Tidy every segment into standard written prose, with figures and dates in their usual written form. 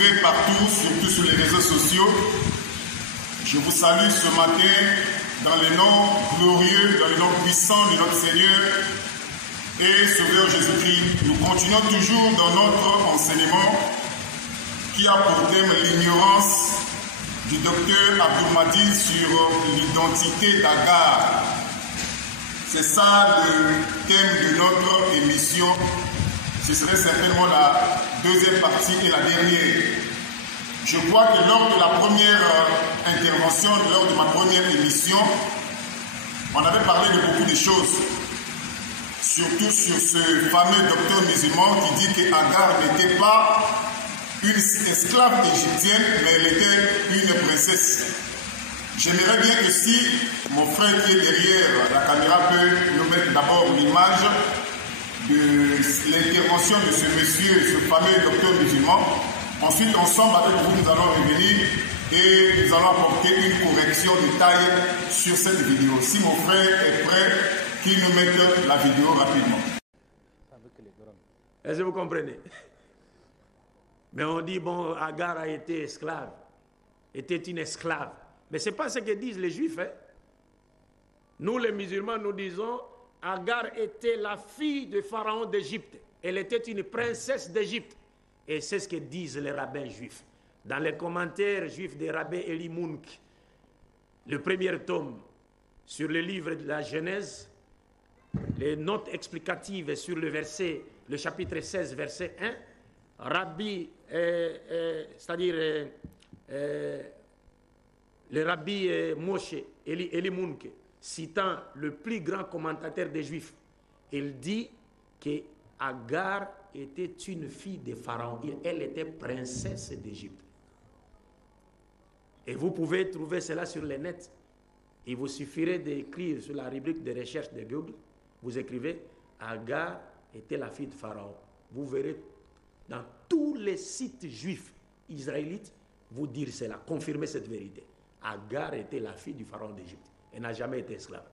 suivez partout, surtout sur les réseaux sociaux, je vous salue ce matin dans le nom glorieux, dans le nom puissant de notre Seigneur et Sauveur Jésus-Christ. Nous continuons toujours dans notre enseignement qui a pour thème l'ignorance du docteur Abdul-Mahdi sur l'identité d'Agar. C'est ça le thème de notre émission. Ce serait certainement la deuxième partie et la dernière. Je crois que lors de la première intervention, lors de ma première émission, on avait parlé de beaucoup de choses. Surtout sur ce fameux docteur musulman qui dit qu'Agar n'était pas une esclave égyptienne, mais elle était une princesse. J'aimerais bien que si mon frère qui est derrière la caméra peut nous mettre d'abord l'image de l'intervention de ce monsieur, ce fameux docteur musulman. Ensuite, ensemble avec vous, nous allons revenir et nous allons apporter une correction de taille sur cette vidéo. Si mon frère est prêt, qu'il nous mette la vidéo rapidement. Est-ce que vous comprenez? Mais on dit, bon, Agar a été esclave, était une esclave. Mais ce n'est pas ce que disent les Juifs. Hein? Nous, les musulmans, nous disons, Agar était la fille de Pharaon d'Égypte. Elle était une princesse d'Égypte. Et c'est ce que disent les rabbins juifs. Dans les commentaires juifs des rabbins Eli Munk, le premier tome sur le livre de la Genèse, les notes explicatives sur le verset, le chapitre 16, verset 1, Rabbi, c'est-à-dire le Rabbi Moshe Eli Munk, citant le plus grand commentateur des Juifs, il dit que Agar était une fille de Pharaon. Elle était princesse d'Égypte. Et vous pouvez trouver cela sur le net. Il vous suffirait d'écrire sur la rubrique de recherche de Google, vous écrivez Agar était la fille de Pharaon. Vous verrez dans tous les sites juifs israélites vous dire cela, confirmer cette vérité. Agar était la fille du Pharaon d'Égypte. Elle n'a jamais été esclave.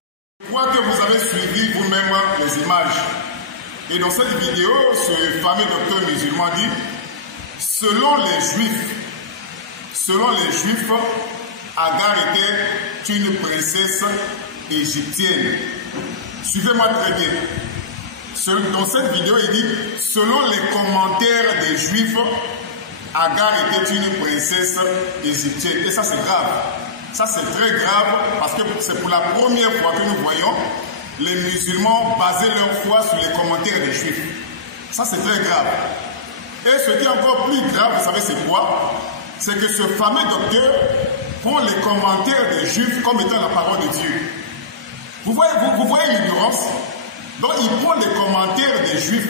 Je crois que vous avez suivi vous-même les images. Et dans cette vidéo, ce fameux docteur musulman dit, selon les Juifs, Agar était une princesse égyptienne. Suivez-moi très bien. Dans cette vidéo, il dit, selon les commentaires des Juifs, Agar était une princesse égyptienne. Et ça, c'est grave. Ça, c'est très grave parce que c'est pour la première fois que nous voyons les musulmans baser leur foi sur les commentaires des Juifs. Ça, c'est très grave. Et ce qui est encore plus grave, vous savez, c'est quoi? C'est que ce fameux docteur prend les commentaires des Juifs comme étant la parole de Dieu. Vous voyez l'ignorance? Donc, il prend les commentaires des Juifs,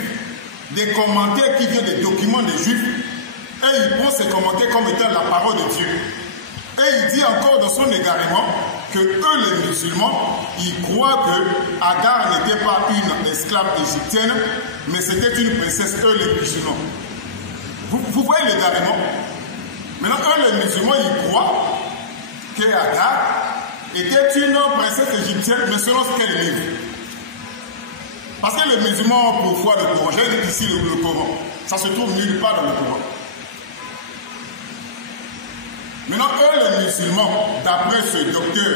des commentaires qui viennent des documents des Juifs, et il prend ces commentaires comme étant la parole de Dieu. Et il dit encore dans son égarement que eux, les musulmans, ils croient que Agar n'était pas une esclave égyptienne, mais c'était une princesse, eux, les musulmans. Vous voyez l'égarement? Maintenant, eux, les musulmans, ils croient qu'Agar était une princesse égyptienne, mais selon ce qu'elle livre. Parce que les musulmans ont pour foi le Coran. J'ai dit ici le Coran. Ça se trouve nulle part dans le Coran. Maintenant, eux, les musulmans, d'après ce docteur,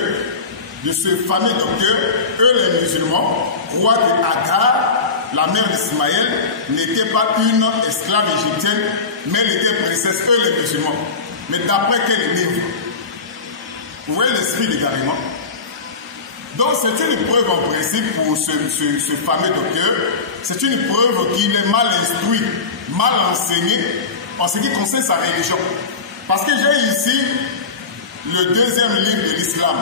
de ce fameux docteur, eux, les musulmans, croient que Agar, la mère d'Ismaël, n'était pas une esclave égyptienne, mais elle était princesse, eux, les musulmans. Mais d'après quel livre? Vous voyez l'esprit d'égarement? Donc, c'est une preuve en principe pour ce fameux docteur. C'est une preuve qu'il est mal instruit, mal enseigné en ce qui concerne sa religion. Parce que j'ai ici le deuxième livre de l'islam,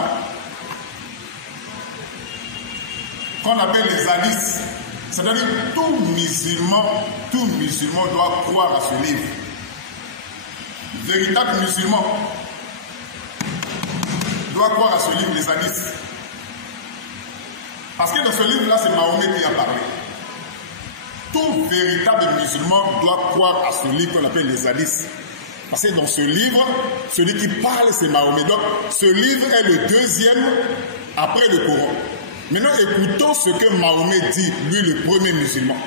qu'on appelle les hadiths. C'est-à-dire tout musulman doit croire à ce livre. Véritable musulman doit croire à ce livre, les hadiths. Parce que dans ce livre-là, c'est Mahomet qui a parlé. Tout véritable musulman doit croire à ce livre qu'on appelle les hadiths. Parce que dans ce livre, celui qui parle, c'est Mahomet. Donc, ce livre est le deuxième après le Coran. Maintenant, écoutons ce que Mahomet dit, lui, le premier musulman.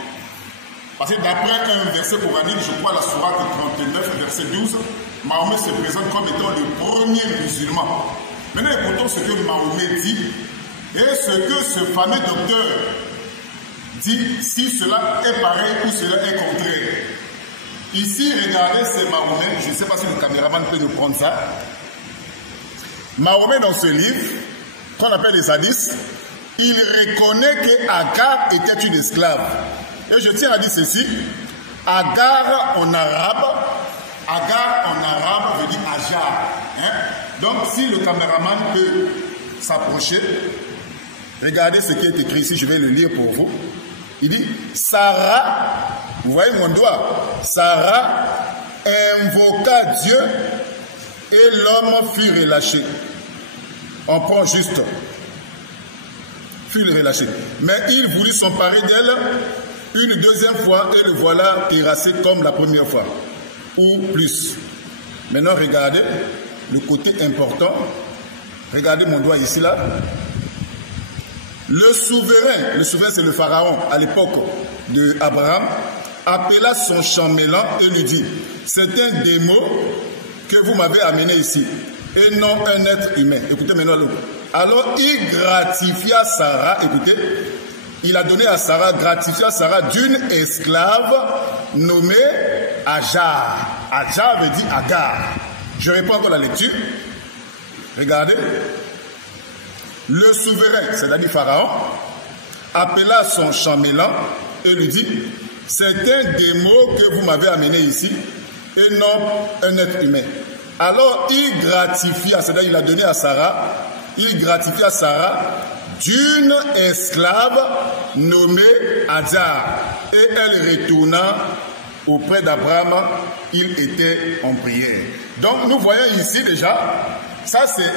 Parce que d'après un verset coranique, je crois la sourate 39, verset 12, Mahomet se présente comme étant le premier musulman. Maintenant, écoutons ce que Mahomet dit et ce que ce fameux docteur dit, si cela est pareil ou cela est contraire. Ici, regardez, c'est Mahomet. Je ne sais pas si le caméraman peut nous prendre ça. Mahomet, dans ce livre, qu'on appelle les hadiths, il reconnaît qu'Agar était une esclave. Et je tiens à dire ceci, Agar en arabe veut dire Ajar. Hein? Donc si le caméraman peut s'approcher, regardez ce qui est écrit ici, je vais le lire pour vous. Il dit, Sarah, vous voyez mon doigt, Sarah invoqua Dieu et l'homme fut relâché. On prend juste, fut relâché. Mais il voulut s'emparer d'elle une deuxième fois et le voilà terrassé comme la première fois, ou plus. Maintenant, regardez le côté important. Regardez mon doigt ici, là. Le souverain c'est le pharaon à l'époque d'Abraham, appela son chambellan et lui dit, c'est un démon que vous m'avez amené ici, et non un être humain. Écoutez maintenant l'autre. Alors il gratifia Sarah, écoutez, il a donné à Sarah, gratifia Sarah d'une esclave nommée Ajar. Ajar veut dire Agar. Je réponds encore la lecture. Regardez. Le souverain, c'est-à-dire Pharaon, appela son chambellan et lui dit, c'est un démon que vous m'avez amené ici et non un être humain. Alors il gratifia, c'est-à-dire il a donné à Sarah, il gratifia Sarah d'une esclave nommée Ajar. Et elle retourna auprès d'Abraham, il était en prière. Donc nous voyons ici déjà, ça c'est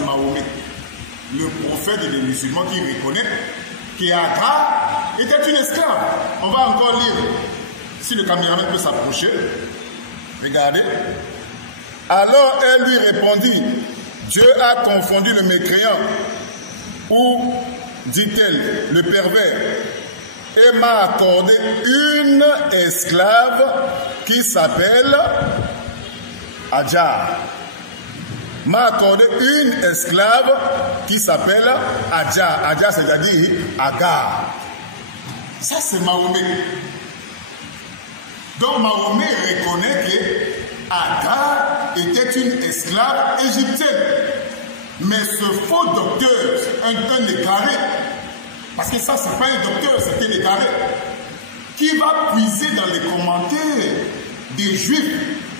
Mahomet, le prophète des musulmans qui reconnaît qu'Agar était une esclave. On va encore lire, si le caméraman peut s'approcher. Regardez. Alors elle lui répondit, Dieu a confondu le mécréant, ou, dit-elle, le pervers, et m'a accordé une esclave qui s'appelle Ajar. M'a accordé une esclave qui s'appelle Ajar. Ajar, c'est-à-dire Agar. Ça, c'est Mahomet. Donc, Mahomet reconnaît que Agar était une esclave égyptienne. Mais ce faux docteur, un égaré, parce que ça, c'est pas un docteur, c'était un égaré, qui va puiser dans les commentaires des Juifs.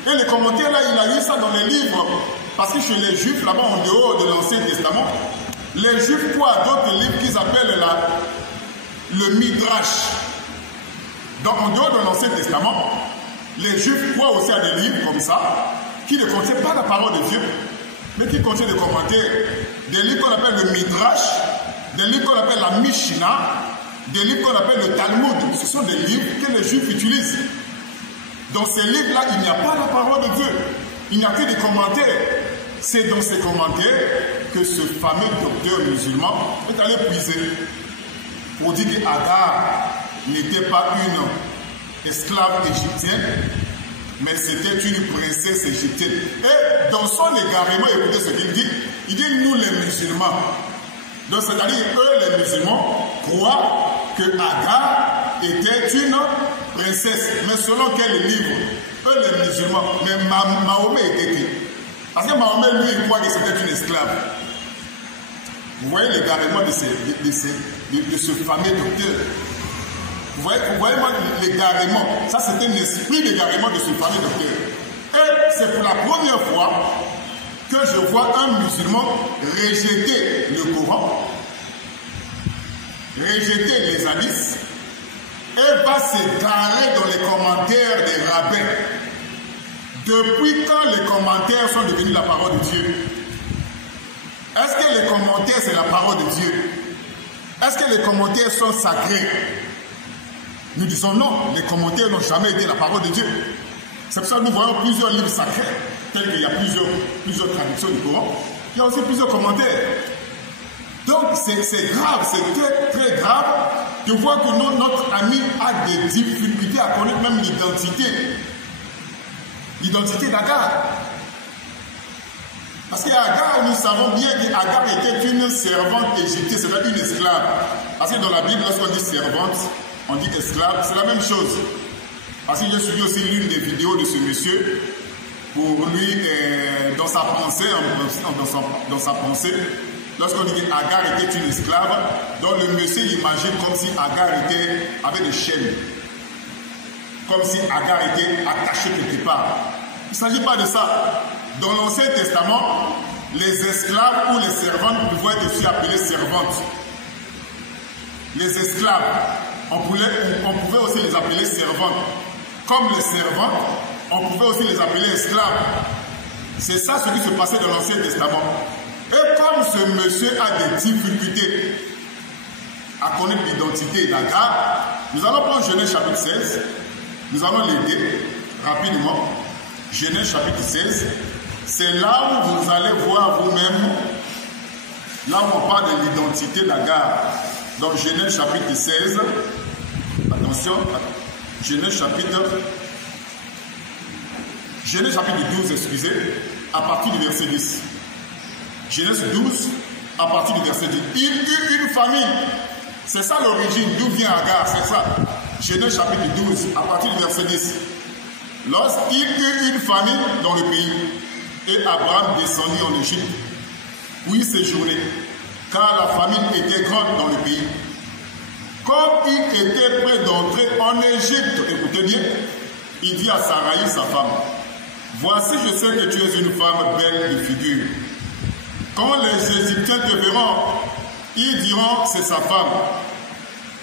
Et les commentaires, là, il a eu ça dans les livres. Parce que chez les Juifs, là-bas, en dehors de l'Ancien Testament, les Juifs croient à d'autres livres qu'ils appellent le Midrash. Donc, en dehors de l'Ancien Testament, les Juifs croient aussi à des livres comme ça, qui ne contiennent pas la parole de Dieu, mais qui contiennent des commentaires. Des livres qu'on appelle le Midrash, des livres qu'on appelle la Mishnah, des livres qu'on appelle le Talmud. Ce sont des livres que les Juifs utilisent. Dans ces livres-là, il n'y a pas la parole de Dieu. Il n'y a que des commentaires. C'est dans ces commentaires que ce fameux docteur musulman est allé puiser pour dire qu'Agar n'était pas une esclave égyptienne, mais c'était une princesse égyptienne. Et dans son égarement, écoutez ce qu'il dit, il dit nous les musulmans. Donc c'est-à-dire eux les musulmans croient que Agar était une princesse. Mais selon quel livre? Eux les musulmans. Mais Mahomet était qui? Parce que Mahomet lui il croit que c'était une esclave. Vous voyez l'égarement de ce fameux docteur. Vous voyez moi l'égarement. Ça c'était l'esprit d'égarement de ce fameux docteur. Et c'est pour la première fois que je vois un musulman rejeter le Coran, rejeter les hadiths, et va s'égarer dans les commentaires des rabbins. Depuis quand les commentaires sont devenus la parole de Dieu? Est-ce que les commentaires c'est la parole de Dieu? Est-ce que les commentaires sont sacrés? Nous disons non, les commentaires n'ont jamais été la parole de Dieu. C'est pour ça que nous voyons plusieurs livres sacrés, tels qu'il y a plusieurs traductions du Coran. Il y a aussi plusieurs commentaires. Donc c'est grave, c'est très très grave tu vois que notre ami a des difficultés à connaître même l'identité d'Agar. Parce qu'Agar, nous savons bien qu'Agar était une servante égyptienne, c'est-à-dire une esclave. Parce que dans la Bible, lorsqu'on dit servante, on dit esclave, c'est la même chose. Parce que j'ai suivi aussi l'une des vidéos de ce monsieur, pour lui, dans sa pensée, lorsqu'on dit qu'Agar était une esclave, donc le monsieur imagine comme si Agar avait des chaînes. Comme si Agar était attachée quelque part. Il ne s'agit pas de ça. Dans l'Ancien Testament, les esclaves ou les servantes pouvaient être aussi appelées servantes. Les esclaves, on pouvait aussi les appeler servantes. Comme les servantes, on pouvait aussi les appeler esclaves. C'est ça ce qui se passait dans l'Ancien Testament. Et comme ce monsieur a des difficultés à connaître l'identité d'Agar, nous allons prendre Genèse chapitre 16. Nous allons l'aider rapidement. Genèse chapitre 16. C'est là où vous allez voir vous-même, là où on parle de l'identité d'Agar. Donc Genèse chapitre 16. Attention. Genèse chapitre 12, excusez, à partir du verset 10. Genèse 12, à partir du verset 10. Il eut une famille. C'est ça l'origine, d'où vient Agar, c'est ça. Genèse chapitre 12, à partir du verset 10. Lorsqu'il eut une famille dans le pays, et Abraham descendit en Égypte, où il séjournait, car la famine était grande dans le pays. Comme il était prêt d'entrer en Égypte, écoutez bien, il dit à Sarai, sa femme, voici, je sais que tu es une femme belle de figure. Quand les Égyptiens te verront, ils diront, c'est sa femme,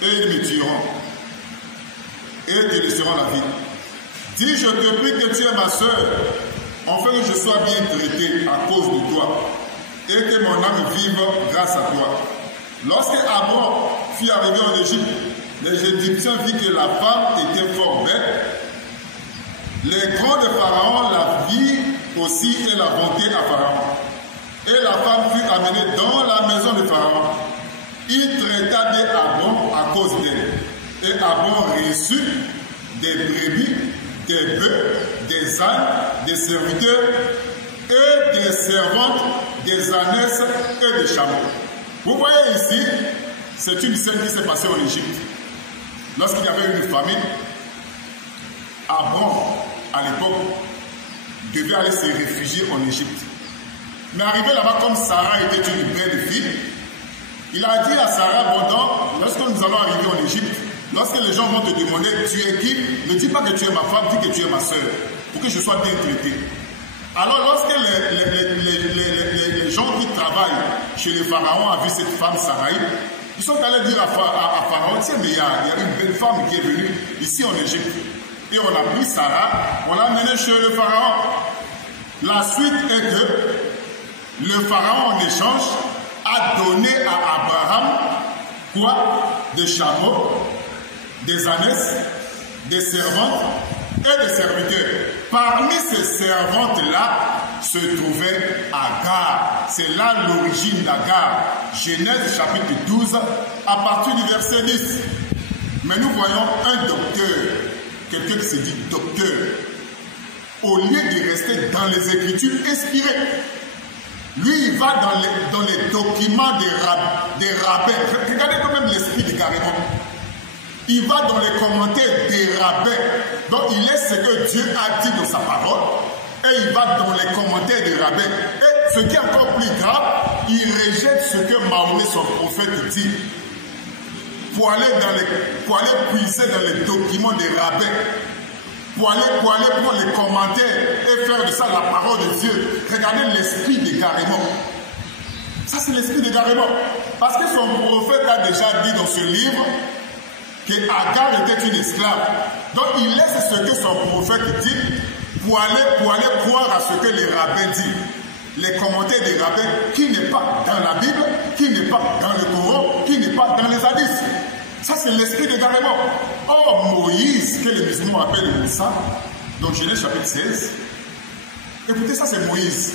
et ils me tueront, et te laisseront la vie. Dis, je te prie que tu es ma soeur, afin que je sois bien traité à cause de toi, et que mon âme vive grâce à toi. Lorsque Abraham fut arrivé en Égypte, les Égyptiens virent que la femme était fort belle. Les grands de Pharaon la virent aussi et la vantaient à Pharaon. Et la femme fut amenée dans la maison de Pharaon. Il traita d'Abraham à cause d'elle. Et Abraham reçut des brebis, des bœufs, des ânes, des serviteurs et des servantes, des ânesses et des chameaux. Vous voyez ici, c'est une scène qui s'est passée en Égypte. Lorsqu'il y avait une famine, Abraham, à l'époque, devait aller se réfugier en Égypte. Mais arrivé là-bas, comme Sarah était une belle fille, il a dit à Sarah, lorsque nous allons arriver en Égypte, lorsque les gens vont te demander, tu es qui? Ne dis pas que tu es ma femme, dis que tu es ma soeur, pour que je sois bien traité. Alors lorsque les gens qui travaillent chez les pharaons ont vu cette femme Sarai, ils sont allés dire à Pharaon, tiens, mais il y a une belle femme qui est venue ici en Égypte. Et on a pris Sarah, on l'a amenée chez le pharaon. La suite est que le pharaon en échange a donné à Abraham quoi? Des chameaux, des ânesses, des servantes et des serviteurs. Parmi ces servantes-là se trouvait Agar. C'est là l'origine d'Agar. Genèse chapitre 12, à partir du verset 10. Mais nous voyons un docteur, quelqu'un qui se dit docteur, au lieu de rester dans les Écritures inspirées. Lui, il va dans les documents des rabbins. Regardez quand même l'esprit de carrément. Il va dans les commentaires des rabbins. Donc il laisse ce que Dieu a dit dans sa parole. Et il va dans les commentaires des rabbins. Et ce qui est encore plus grave, il rejette ce que Mahomet, son prophète, dit. Pour aller puiser dans les documents des rabbins. Pour aller prendre les commentaires et faire de ça la parole de Dieu. Regardez l'esprit d'égarement. Ça, c'est l'esprit d'égarement. Parce que son prophète a déjà dit dans ce livre que Agar était une esclave. Donc il laisse ce que son prophète dit pour aller croire à ce que les rabbins disent. Les commentaires des rabbins qui n'est pas dans la Bible, qui n'est pas dans le Coran, qui n'est pas dans les hadiths. Ça, c'est l'esprit d'égarement. Or, Moïse, que les musulmans appellent Moussa, donc Genèse chapitre 16, écoutez, ça c'est Moïse.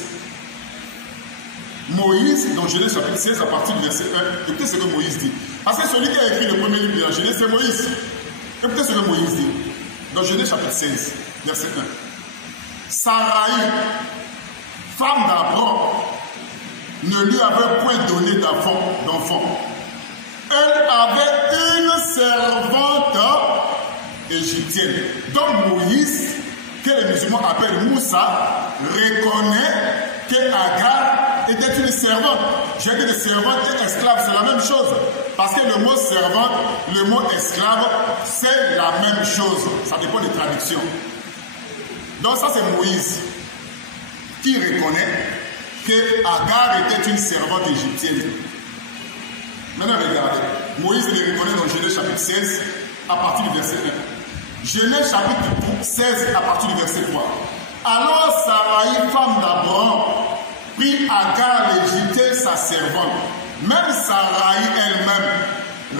Moïse, dans Genèse chapitre 16, à partir du verset 1, écoutez ce que Moïse dit. Parce que celui qui a écrit le premier livre de la Genèse, c'est Moïse. Écoutez ce que Moïse dit. Dans Genèse chapitre 16, verset 1. Sarai, femme d'Abraham, ne lui avait point donné d'enfant. Elle avait une servante égyptienne. Donc Moïse, que les musulmans appellent Moussa, reconnaît que Agar était une servante. J'ai dit que servante et esclave, c'est la même chose. Parce que le mot servante, le mot esclave, c'est la même chose. Ça dépend des traductions. Donc ça, c'est Moïse qui reconnaît que Agar était une servante égyptienne. Maintenant, regardez. Moïse le reconnaît dans Genèse chapitre 16, à partir du verset 1. Genèse chapitre 16, à partir du verset 3. Alors Sarai, femme d'Abraham, prit Agar l'Égyptienne, sa servante. Même Sarai elle-même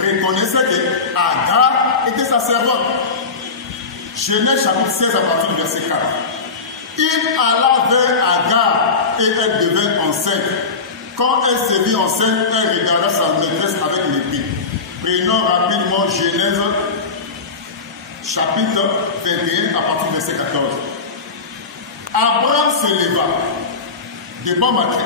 reconnaissait que Agar était sa servante. Genèse chapitre 16, à partir du verset 4. Il alla vers Agar et elle devint enceinte. Quand elle se vit enceinte, elle regarda sa maîtresse avec l'épée. Prenons rapidement Genèse chapitre 21 à partir du verset 14. Abraham se leva de bon matin.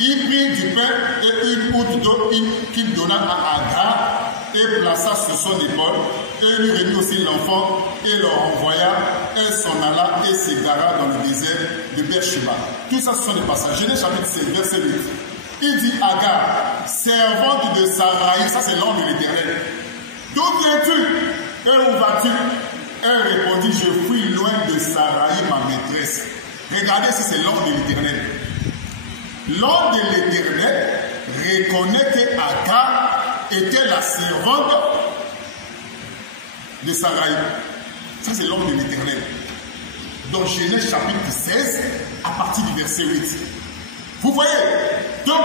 Il prit du pain et une goutte d'eau qu'il donna à Agar et plaça sur son épaule et lui remit aussi l'enfant et le renvoya. Elle s'en alla et s'égara dans le désert de Beersheba. Tout ça, ce sont des passages. Genèse chapitre 16, verset 8. Il dit Agar, servante de Sarai, ça c'est l'ange de l'Éternel. D'où viens-tu et où vas-tu? Elle répondit, je fuis loin de Sarai, ma maîtresse. Regardez si c'est l'ange de l'Éternel. L'ange de l'Éternel reconnaît que Agar était la servante de Sarai. Ça c'est l'ange de l'Éternel. Dans Genèse chapitre 16, à partir du verset 8. Vous voyez, donc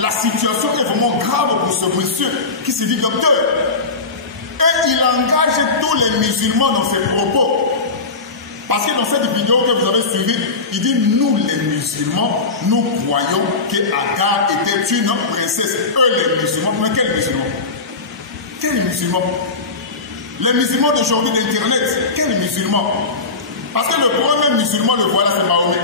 la situation est vraiment grave pour ce monsieur qui se dit docteur. Et il engage tous les musulmans dans ses propos. Parce que dans cette vidéo que vous avez suivie, il dit nous les musulmans, nous croyons qu'Agar était une princesse. Eux les musulmans, mais quels musulmans? Quels musulmans? Les musulmans d'aujourd'hui d'Internet, quels musulmans? Parce que le premier musulman, le voilà, c'est Mahomet.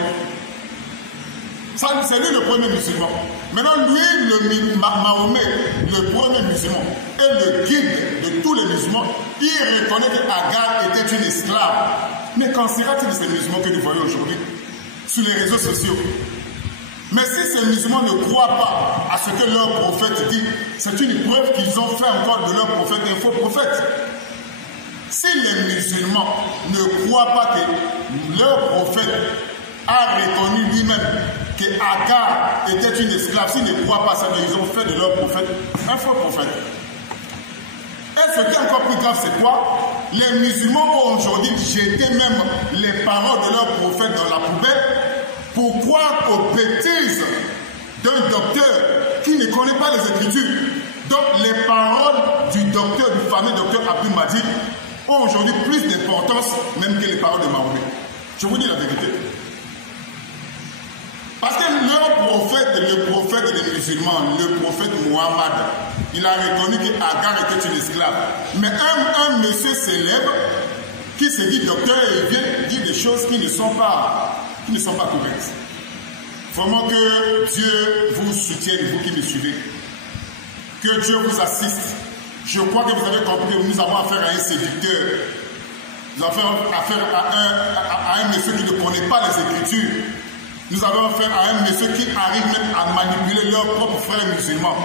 C'est lui le premier musulman. Maintenant, lui, Mahomet, le premier musulman, et le guide de tous les musulmans, il reconnaît qu'Agar était une esclave. Mais qu'en sera-t-il de ces musulmans que nous voyons aujourd'hui sur les réseaux sociaux? Mais si ces musulmans ne croient pas à ce que leur prophète dit, c'est une preuve qu'ils ont fait encore de leur prophète un faux prophète. Si les musulmans ne croient pas que leur prophète a reconnu lui-même qu'Agar était une esclave, s'ils ne croient pas ça, ils ont fait de leur prophète un faux prophète. Et ce qui est encore plus grave, c'est quoi? Les musulmans ont aujourd'hui jeté même les paroles de leur prophète dans la poubelle pour croire aux bêtises d'un docteur qui ne connaît pas les Écritures. Donc les paroles du docteur, du fameux docteur Abdul Mahdi, ont aujourd'hui plus d'importance même que les paroles de Mahomet. Je vous dis la vérité. Parce que leur prophète, le prophète des musulmans, le prophète Muhammad, il a reconnu qu'Agar était une esclave. Mais un monsieur célèbre qui se dit docteur et vient dire des choses qui ne sont pas correctes. Vraiment que Dieu vous soutienne, vous qui me suivez. Que Dieu vous assiste. Je crois que vous avez compris que nous avons affaire à un séducteur. Nous avons affaire à un monsieur qui ne connaît pas les Écritures. Nous avons affaire à un monsieur qui arrive même à manipuler leurs propres frères musulmans.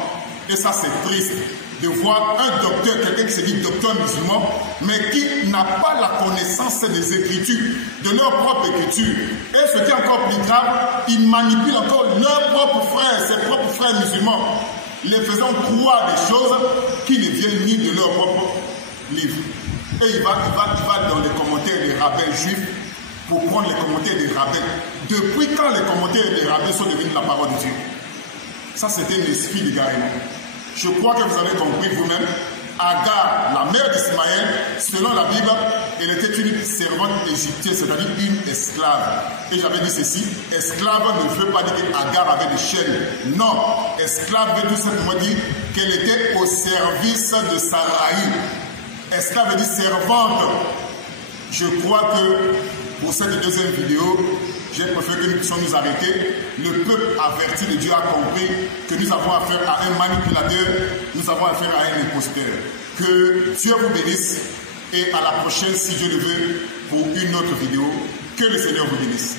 Et ça, c'est triste de voir un docteur, quelqu'un qui se dit docteur musulman, mais qui n'a pas la connaissance des Écritures, de leurs propres Écritures. Et ce qui est encore plus grave, il manipule encore leurs propres frères, ses propres frères musulmans, les faisant croire des choses qui ne viennent ni de leur propre livre. Et il va dans les commentaires des rabbins juifs pour prendre les commentaires des rabbins. Depuis quand les commentaires des rabbins sont devenus la parole de Dieu? Ça, c'était un esprit d'égarement. Je crois que vous avez compris vous-même Agar, la mère d'Ismaël, selon la Bible, elle était une servante égyptienne, c'est-à-dire une esclave. Et j'avais dit ceci, esclave ne veut pas dire qu'Agar avait des chaînes. Non, esclave veut tout simplement dire qu'elle était au service de Sarai. Esclave veut dire servante. Je crois que pour cette deuxième vidéo, j'ai préféré que nous puissions nous arrêter. Le peuple averti de Dieu a compris que nous avons affaire à un manipulateur, nous avons affaire à un imposteur. Que Dieu vous bénisse et à la prochaine, si Dieu le veut, pour une autre vidéo. Que le Seigneur vous bénisse.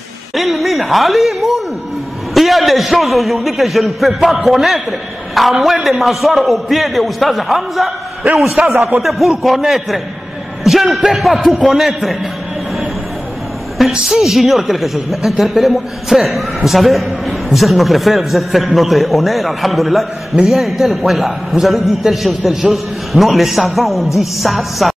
Il y a des choses aujourd'hui que je ne peux pas connaître, à moins de m'asseoir au pied de Oustaz Hamza et Oustaz à côté pour connaître. Je ne peux pas tout connaître. Si j'ignore quelque chose, mais interpellez-moi. Frère, vous savez, vous êtes notre frère, vous êtes fait notre honneur, alhamdoulilah, mais il y a un tel point là. Vous avez dit telle chose, telle chose. Non, les savants ont dit ça, ça.